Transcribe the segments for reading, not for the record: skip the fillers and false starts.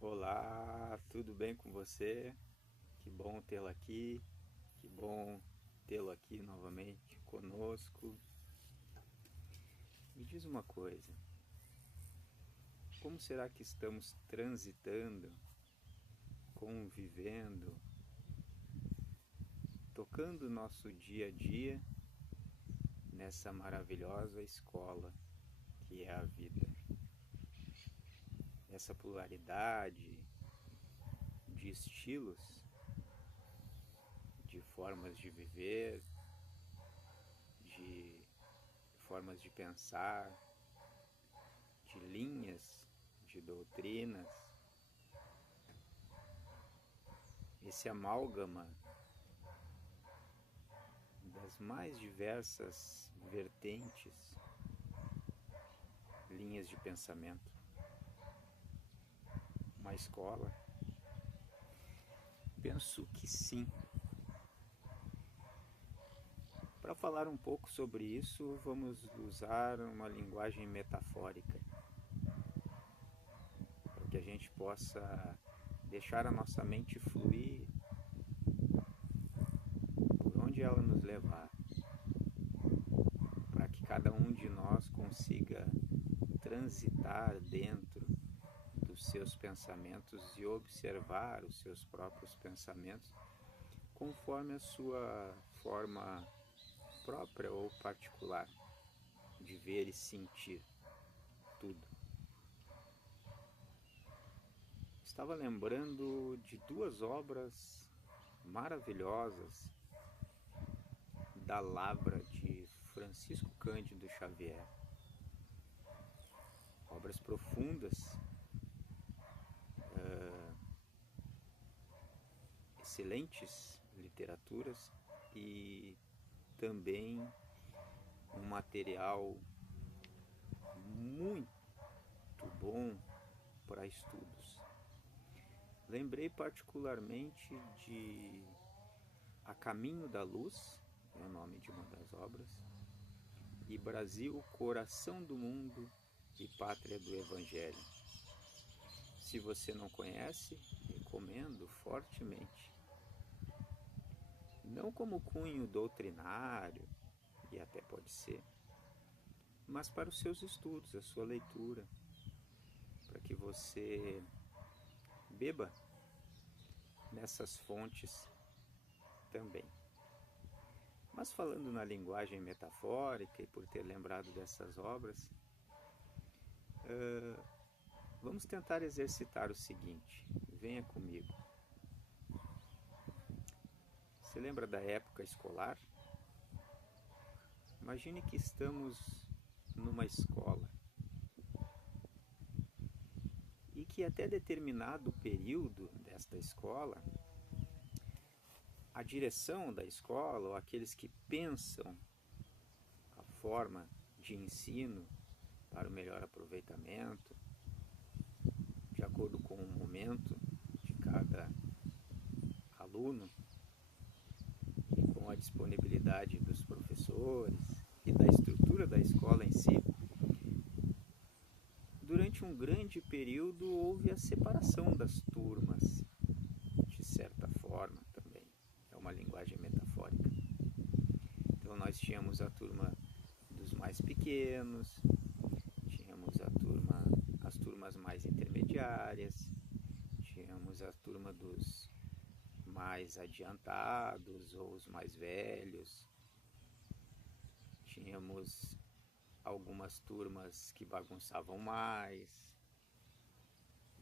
Olá, tudo bem com você? Que bom tê-lo aqui, que bom tê-lo aqui novamente conosco. Me diz uma coisa, como será que estamos transitando, convivendo, tocando o nosso dia a dia nessa maravilhosa escola que é a vida? Essa pluralidade de estilos, de formas de viver, de formas de pensar, de linhas, de doutrinas, esse amálgama das mais diversas vertentes, linhas de pensamento. Uma escola? Penso que sim. Para falar um pouco sobre isso, vamos usar uma linguagem metafórica, para que a gente possa deixar a nossa mente fluir por onde ela nos levar, para que cada um de nós consiga transitar dentro dos seus pensamentos e observar os seus próprios pensamentos conforme a sua forma própria ou particular de ver e sentir tudo. Estava lembrando de duas obras maravilhosas da Lavra de Francisco Cândido Xavier. Obras profundas, excelentes literaturas e também um material muito bom para estudos. Lembrei particularmente de A Caminho da Luz, é o nome de uma das obras, e Brasil, Coração do Mundo e Pátria do Evangelho. Se você não conhece, recomendo fortemente. Não como cunho doutrinário, e até pode ser, mas para os seus estudos, a sua leitura, para que você beba nessas fontes também. Mas falando na linguagem metafórica e por ter lembrado dessas obras, vamos tentar exercitar o seguinte. Venha comigo. Você lembra da época escolar? Imagine que estamos numa escola e que até determinado período desta escola, a direção da escola, ou aqueles que pensam a forma de ensino para o melhor aproveitamento, de acordo com o momento de cada aluno e com a disponibilidade dos professores e da estrutura da escola em si, durante um grande período houve a separação das turmas, de certa forma também. É uma linguagem metafórica. Então nós tínhamos a turma dos mais pequenos, tínhamos as turmas mais intermediárias, tínhamos a turma dos mais adiantados ou os mais velhos, tínhamos algumas turmas que bagunçavam mais,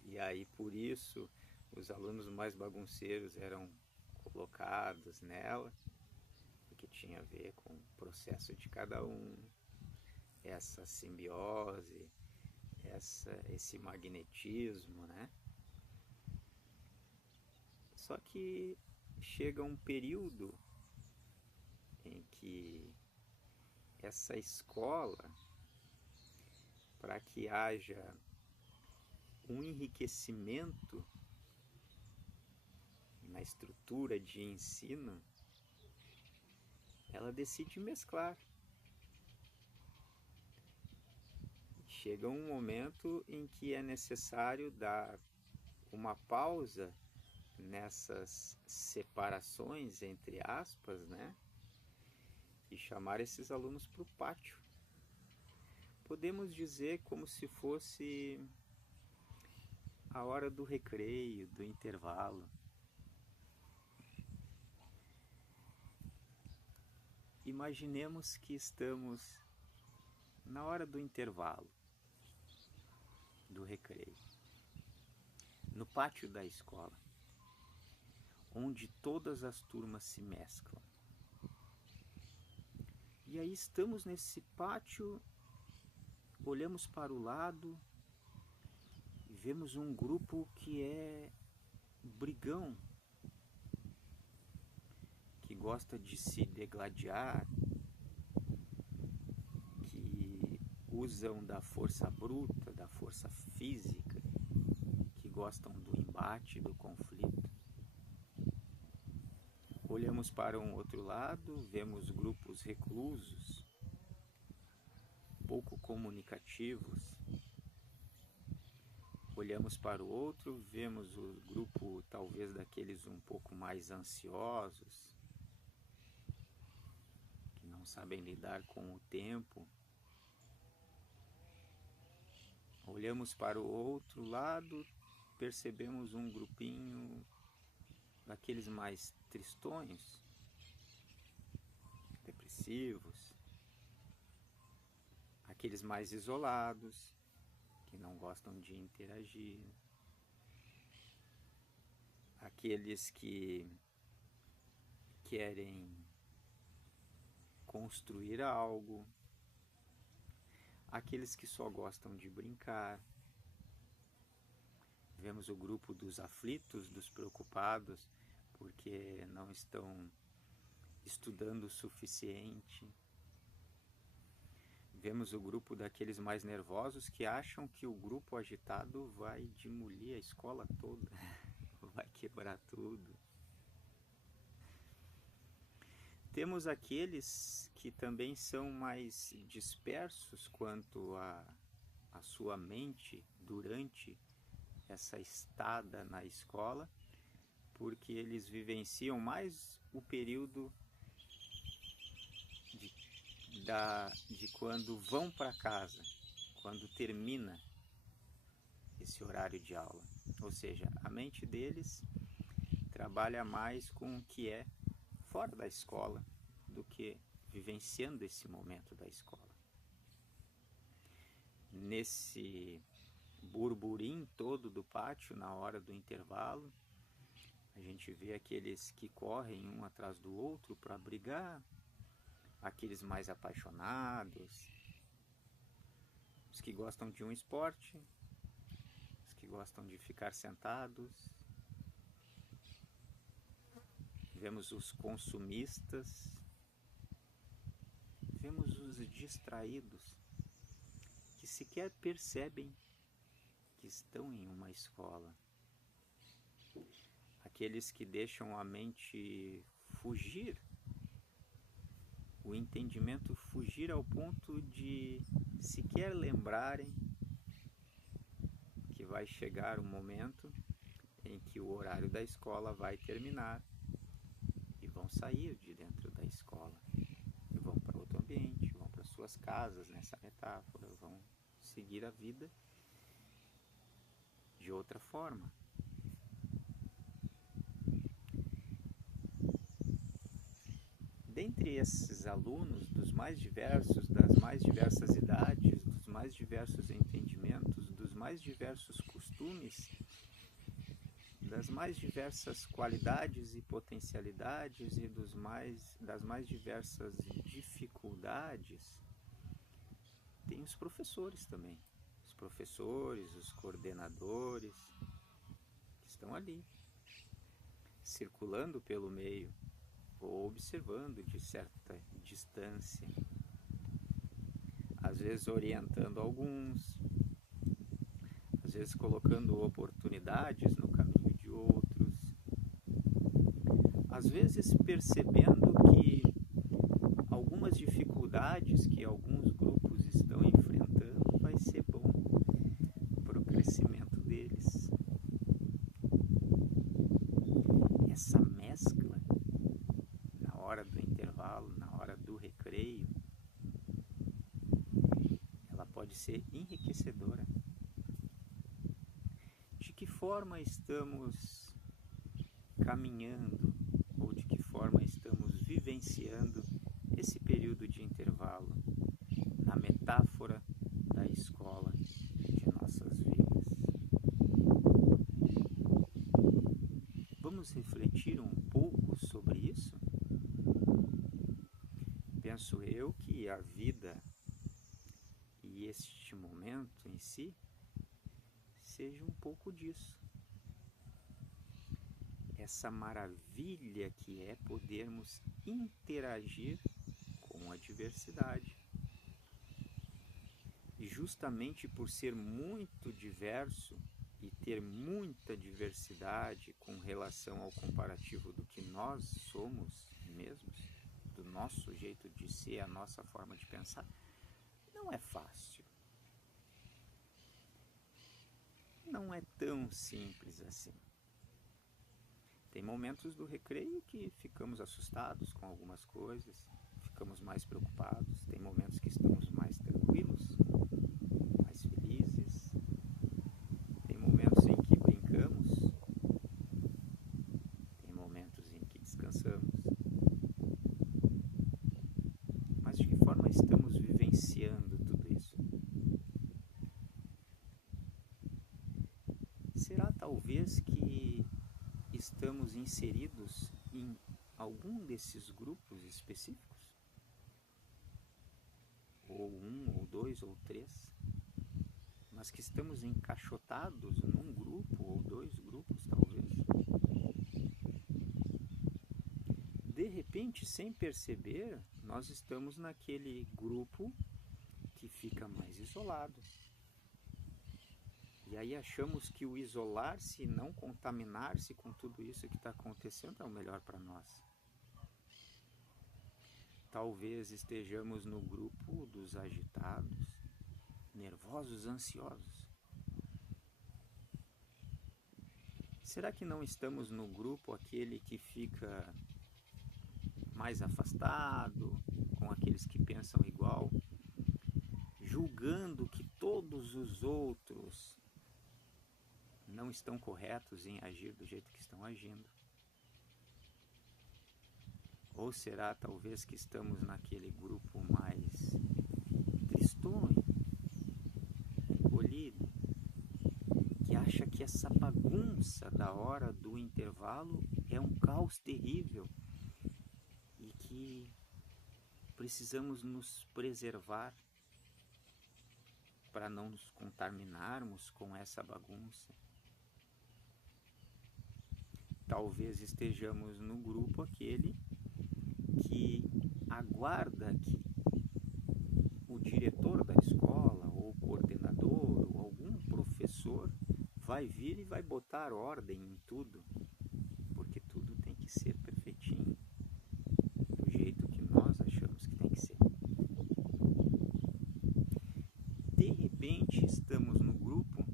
e aí por isso os alunos mais bagunceiros eram colocados nela, porque tinha a ver com o processo de cada um, essa simbiose, esse magnetismo, né? Só que chega um período em que essa escola, para que haja um enriquecimento na estrutura de ensino, ela decide mesclar. Chega um momento em que é necessário dar uma pausa nessas separações, entre aspas, né? E chamar esses alunos para o pátio. Podemos dizer como se fosse a hora do recreio, do intervalo. Imaginemos que estamos na hora do intervalo, do recreio, no pátio da escola, onde todas as turmas se mesclam. E aí estamos nesse pátio, olhamos para o lado e vemos um grupo que é brigão, que gosta de se degladiar, que usam da força bruta, da força física, que gostam do embate, do conflito. Olhamos para um outro lado, vemos grupos reclusos, pouco comunicativos. Olhamos para o outro, vemos o grupo talvez daqueles um pouco mais ansiosos, que não sabem lidar com o tempo. Olhamos para o outro lado, percebemos um grupinho daqueles mais tristonhos, depressivos, aqueles mais isolados, que não gostam de interagir, aqueles que querem construir algo, aqueles que só gostam de brincar. Vemos o grupo dos aflitos, dos preocupados, porque não estão estudando o suficiente. Vemos o grupo daqueles mais nervosos que acham que o grupo agitado vai demolir a escola toda, vai quebrar tudo. Temos aqueles que também são mais dispersos quanto à sua mente durante essa estada na escola, porque eles vivenciam mais o período de quando vão para casa, quando termina esse horário de aula. Ou seja, a mente deles trabalha mais com o que é fora da escola do que vivenciando esse momento da escola. Nesse burburinho todo do pátio, na hora do intervalo, a gente vê aqueles que correm um atrás do outro para brigar, aqueles mais apaixonados, os que gostam de um esporte, os que gostam de ficar sentados. Vemos os consumistas, vemos os distraídos, que sequer percebem que estão em uma escola. Aqueles que deixam a mente fugir, o entendimento fugir ao ponto de sequer lembrarem que vai chegar o momento em que o horário da escola vai terminar e vão sair de dentro da escola e vão para outro ambiente, vão para suas casas, nessa metáfora, vão seguir a vida de outra forma. Dentre esses alunos dos mais diversos, das mais diversas idades, dos mais diversos entendimentos, dos mais diversos costumes, das mais diversas qualidades e potencialidades e das mais diversas dificuldades, tem os professores também. Os professores, os coordenadores, que estão ali, circulando pelo meio, ou observando de certa distância, às vezes orientando alguns, às vezes colocando oportunidades no caminho de outros, às vezes percebendo que algumas dificuldades que alguns grupos estão enfrentando vai ser bom para o crescimento deles. ser enriquecedora. De que forma estamos caminhando ou de que forma estamos vivenciando esse período de intervalo na metáfora da escola de nossas vidas? Vamos refletir um pouco sobre isso? Penso eu que a vida e este momento em si seja um pouco disso. Essa maravilha que é podermos interagir com a diversidade. E justamente por ser muito diverso e ter muita diversidade com relação ao comparativo do que nós somos mesmos, do nosso jeito de ser, a nossa forma de pensar, não é fácil. Não é tão simples assim. Tem momentos do recreio que ficamos assustados com algumas coisas, ficamos mais preocupados. Tem momentos que estamos mais tranquilos, mais felizes. Tem momentos em que brincamos. Tem momentos em que descansamos. Mas de que forma estamos vivenciando tudo isso? Será talvez que estamos inseridos em algum desses grupos específicos? Ou um, ou dois, ou três? Mas que estamos encaixotados num grupo ou dois grupos, talvez? De repente, sem perceber, nós estamos naquele grupo que fica mais isolado. E aí achamos que o isolar-se e não contaminar-se com tudo isso que está acontecendo é o melhor para nós. Talvez estejamos no grupo dos agitados, nervosos, ansiosos. Será que não estamos no grupo aquele que fica mais afastado, com aqueles que pensam igual, julgando que todos os outros não estão corretos em agir do jeito que estão agindo? Ou será talvez que estamos naquele grupo mais tristonho, encolhido, que acha que essa bagunça da hora do intervalo é um caos terrível e que precisamos nos preservar para não nos contaminarmos com essa bagunça? Talvez estejamos no grupo aquele que aguarda que o diretor da escola, ou o coordenador, ou algum professor vai vir e vai botar ordem em tudo, porque tudo tem que ser perfeitinho, do jeito que nós achamos que tem que ser. De repente estamos no grupo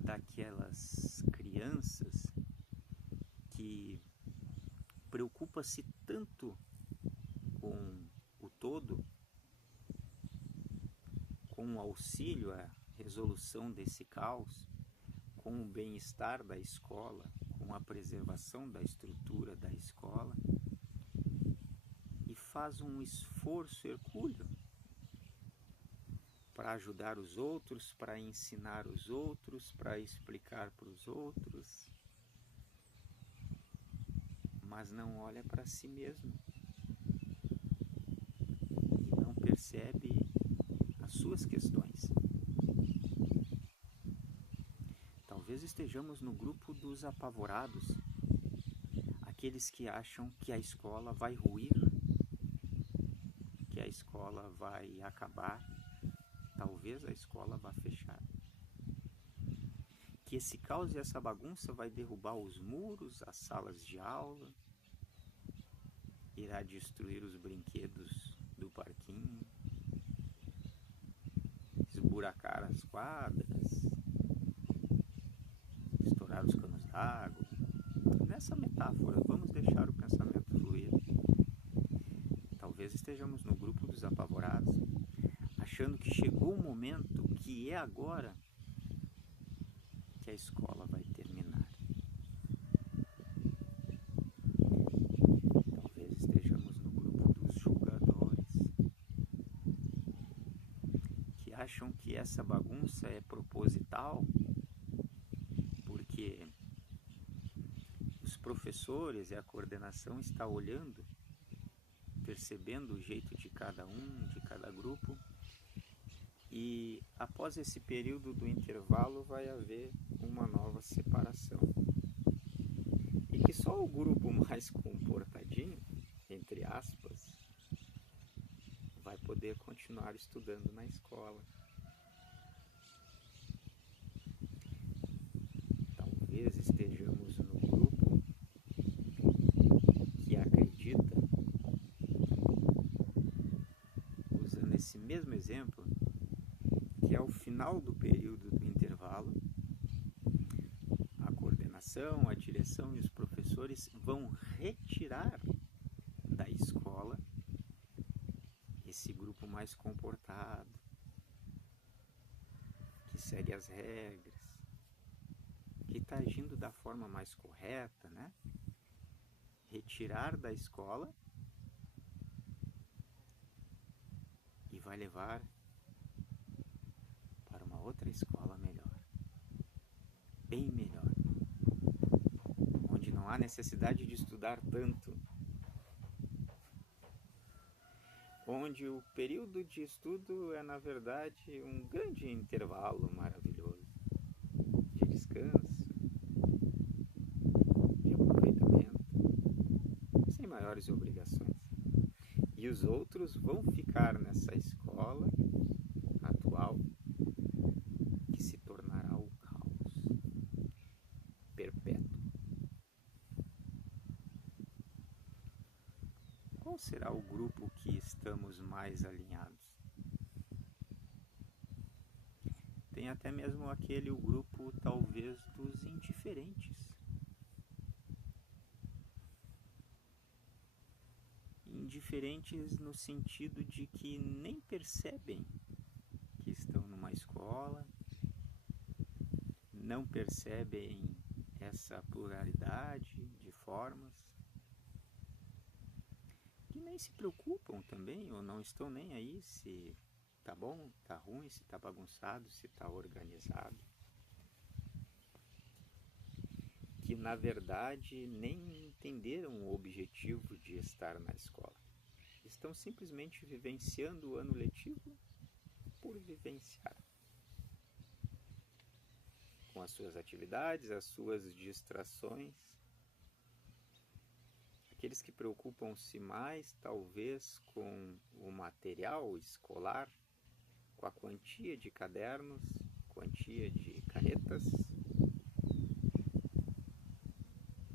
daquelas crianças que preocupa-se tanto com o todo, com o auxílio à resolução desse caos, com o bem-estar da escola, com a preservação da estrutura da escola, e faz um esforço hercúleo para ajudar os outros, para ensinar os outros, para explicar para os outros, mas não olha para si mesmo e não percebe as suas questões. Talvez estejamos no grupo dos apavorados, aqueles que acham que a escola vai ruir, que a escola vai acabar, talvez a escola vá fechar. Que esse caos e essa bagunça vai derrubar os muros, as salas de aula, irá destruir os brinquedos do parquinho, esburacar as quadras, estourar os canos d'água. Nessa metáfora, vamos deixar o pensamento fluir. Talvez estejamos no grupo dos apavorados, achando que chegou o momento, que é agora, que a escola vai terminar. Talvez estejamos no grupo dos julgadores, que acham que essa bagunça é proposital, porque os professores e a coordenação estão olhando, percebendo o jeito de cada um, de cada grupo, e após esse período do intervalo vai haver uma nova separação. E que só o grupo mais comportadinho, entre aspas, vai poder continuar estudando na escola. Talvez estejamos no grupo que acredita, usando esse mesmo exemplo, que ao final do período do intervalo, a coordenação, a direção e os professores vão retirar da escola esse grupo mais comportado, que segue as regras, que está agindo da forma mais correta, né? Retirar da escola e vai levar para uma outra escola melhor, bem melhor, onde não há necessidade de estudar tanto, onde o período de estudo é, na verdade, um grande intervalo maravilhoso de descanso, de aproveitamento, sem maiores obrigações. E os outros vão ficar nessa escola atual, que se tornará o caos perpétuo. Qual será o grupo que estamos mais alinhados? Tem até mesmo o grupo, talvez, dos indiferentes. Indiferentes no sentido de que nem percebem que estão numa escola, não percebem essa pluralidade de formas, que nem se preocupam também, ou não estão nem aí se tá bom, tá ruim, se tá bagunçado, se tá organizado. Que na verdade nem entenderam o objetivo de estar na escola. Estão simplesmente vivenciando o ano letivo por vivenciar. Com as suas atividades, as suas distrações. Aqueles que preocupam-se mais, talvez, com o material escolar, com a quantia de cadernos, quantia de canetas,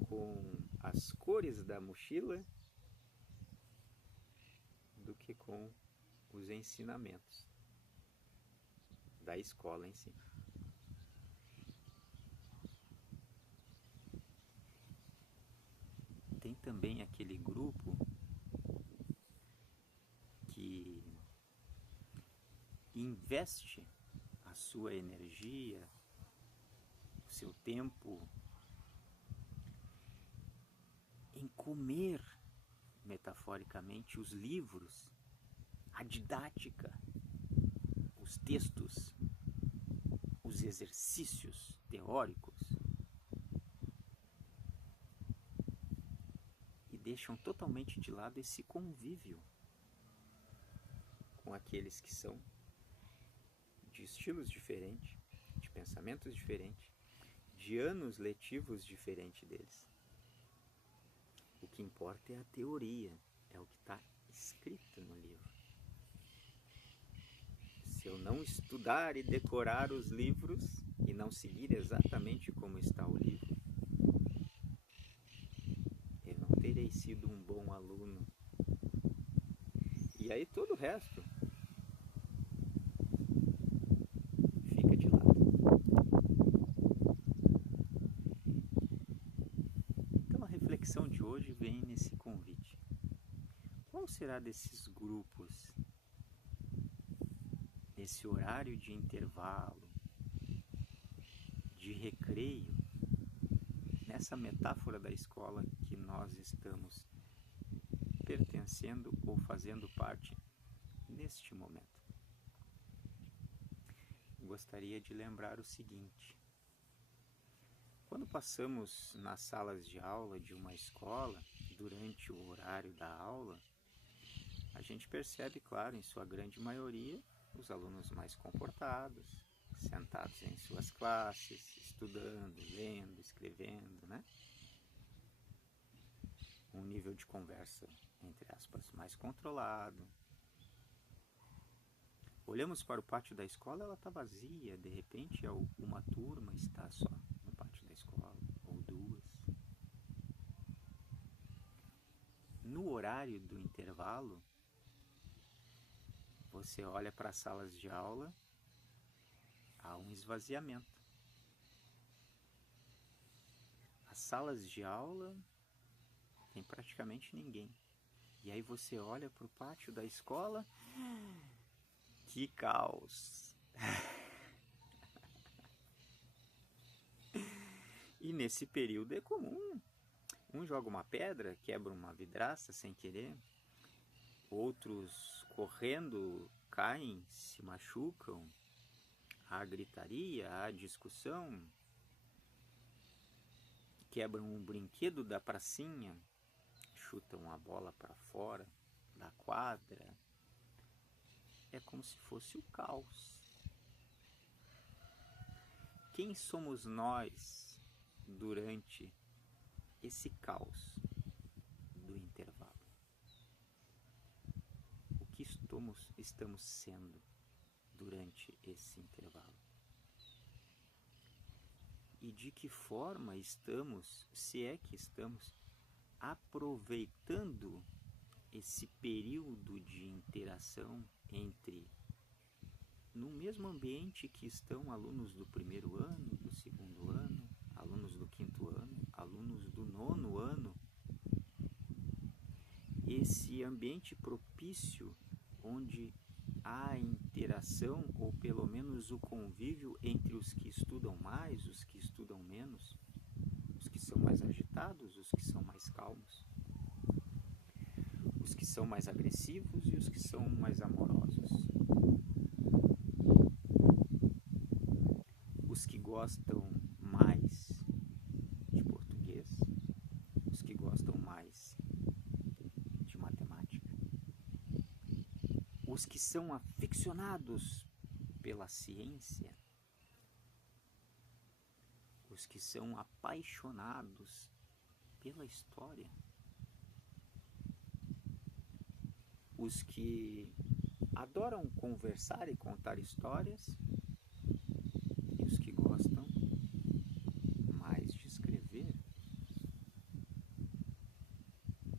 com as cores da mochila, do que com os ensinamentos da escola em si. Tem também aquele grupo que investe a sua energia, o seu tempo em comer, metaforicamente, os livros, a didática, os textos, os exercícios teóricos, e deixam totalmente de lado esse convívio com aqueles que são de estilos diferentes, de pensamentos diferentes, de anos letivos diferentes deles. O que importa é a teoria, é o que está escrito no livro. Se eu não estudar e decorar os livros e não seguir exatamente como está o livro, eu não terei sido um bom aluno. E aí todo o resto fica de lado. Então a reflexão de hoje vem nesse convite. Qual será desses grupos esse horário de intervalo, de recreio, nessa metáfora da escola que nós estamos pertencendo ou fazendo parte neste momento. Gostaria de lembrar o seguinte: quando passamos nas salas de aula de uma escola, durante o horário da aula, a gente percebe, claro, em sua grande maioria, os alunos mais comportados, sentados em suas classes, estudando, lendo, escrevendo, né? Um nível de conversa, entre aspas, mais controlado. Olhamos para o pátio da escola, ela está vazia. De repente, uma turma está só no pátio da escola, ou duas. No horário do intervalo, você olha para as salas de aula, há um esvaziamento. As salas de aula tem praticamente ninguém. E aí você olha para o pátio da escola, que caos! E nesse período é comum. Um joga uma pedra, quebra uma vidraça sem querer. Outros correndo caem, se machucam. Há gritaria, há discussão. Quebram um brinquedo da pracinha, chutam a bola para fora da quadra. É como se fosse o caos. Quem somos nós durante esse caos do intervalo? O que estamos sendo durante esse intervalo? E de que forma estamos, se é que estamos, aproveitando esse período de interação entre, no mesmo ambiente que estão alunos do primeiro ano, do segundo ano, alunos do quinto ano, alunos do nono ano, esse ambiente propício onde há interação, ou pelo menos o convívio entre os que estudam mais, os que estudam menos, os que são mais agitados, os que são mais calmos, os que são mais agressivos e os que são mais amorosos, os que gostam mais de português, os que gostam mais de matemática, os que são aficionados pela ciência, os que são apaixonados pela história, os que adoram conversar e contar histórias e os que gostam mais de escrever.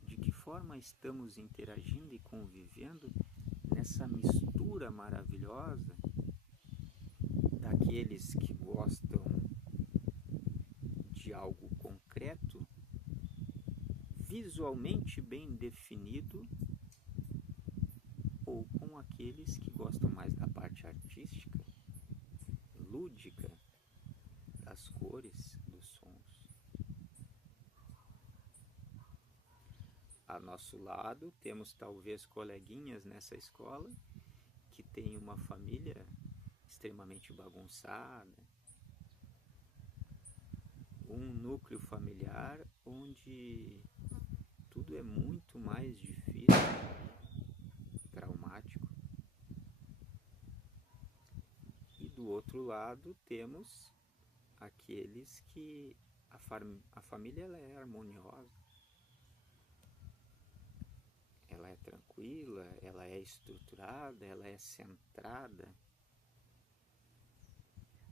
De que forma estamos interagindo e convivendo nessa mistura maravilhosa daqueles que gostam de algo concreto, visualmente bem definido, ou com aqueles que gostam mais da parte artística, lúdica, das cores, dos sons. A nosso lado temos talvez coleguinhas nessa escola que têm uma família extremamente bagunçada, um núcleo familiar onde tudo é muito mais difícil, traumático. E do outro lado temos aqueles que a família ela é harmoniosa, ela é tranquila, ela é estruturada, ela é centrada.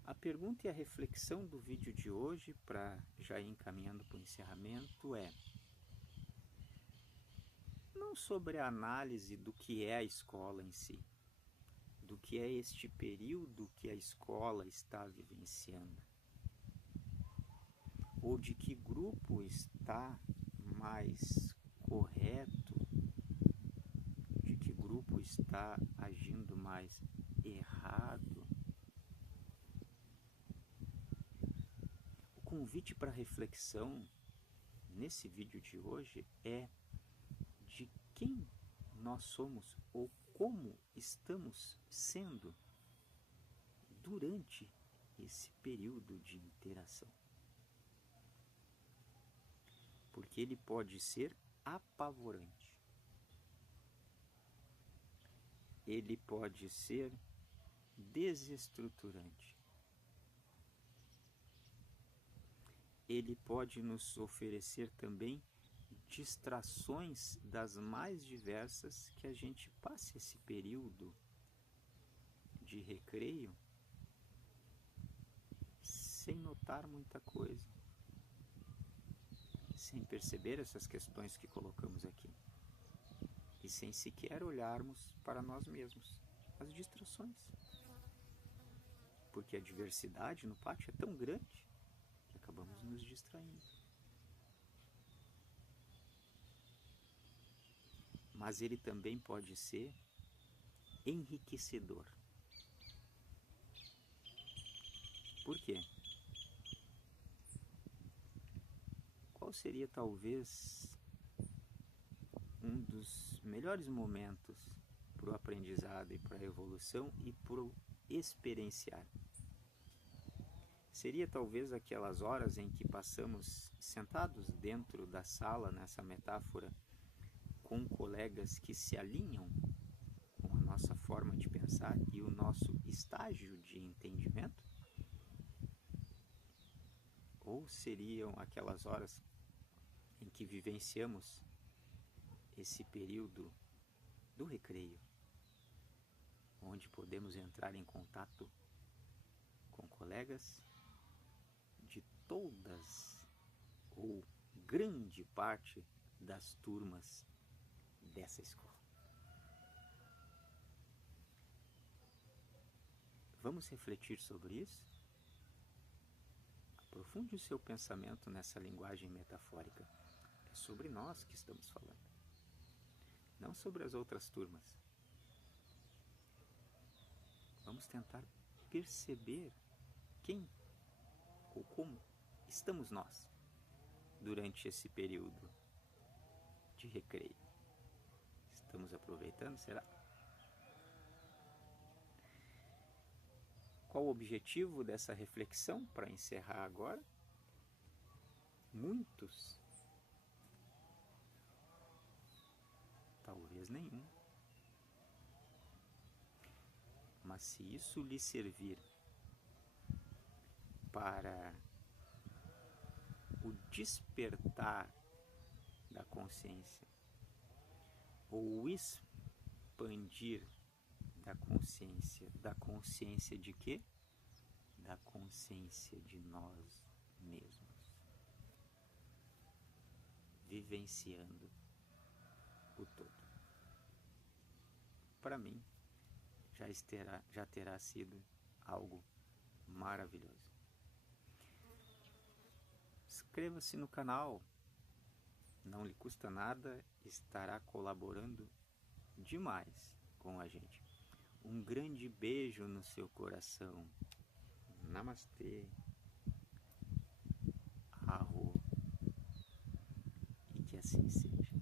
A pergunta e a reflexão do vídeo de hoje, para já ir encaminhando para o encerramento, é não sobre a análise do que é a escola em si, do que é este período que a escola está vivenciando, ou de que grupo está mais correto, de que grupo está agindo mais errado. O convite para reflexão nesse vídeo de hoje é de quem nós somos ou como estamos sendo durante esse período de interação. Porque ele pode ser apavorante. Ele pode ser desestruturante. Ele pode nos oferecer também distrações das mais diversas, que a gente passe esse período de recreio sem notar muita coisa, sem perceber essas questões que colocamos aqui e sem sequer olharmos para nós mesmos, as distrações, porque a diversidade no pátio é tão grande que acabamos nos distraindo. Mas ele também pode ser enriquecedor. Por quê? Qual seria talvez um dos melhores momentos para o aprendizado e para a evolução e para o experienciar? Seria talvez aquelas horas em que passamos sentados dentro da sala, nessa metáfora, com colegas que se alinham com a nossa forma de pensar e o nosso estágio de entendimento? Ou seriam aquelas horas em que vivenciamos esse período do recreio, onde podemos entrar em contato com colegas de todas ou grande parte das turmas dessa escola? Vamos refletir sobre isso? Aprofunde o seu pensamento nessa linguagem metafórica. É sobre nós que estamos falando, não sobre as outras turmas. Vamos tentar perceber quem ou como estamos nós durante esse período de recreio. Estamos aproveitando, será? Qual o objetivo dessa reflexão para encerrar agora? Muitos. Talvez nenhum. Mas se isso lhe servir para o despertar da consciência, ou o expandir da consciência de quê? Da consciência de nós mesmos, vivenciando o todo. Para mim, já terá sido algo maravilhoso. Inscreva-se no canal, não lhe custa nada, estará colaborando demais com a gente. Um grande beijo no seu coração. Namastê. Arro. E que assim seja.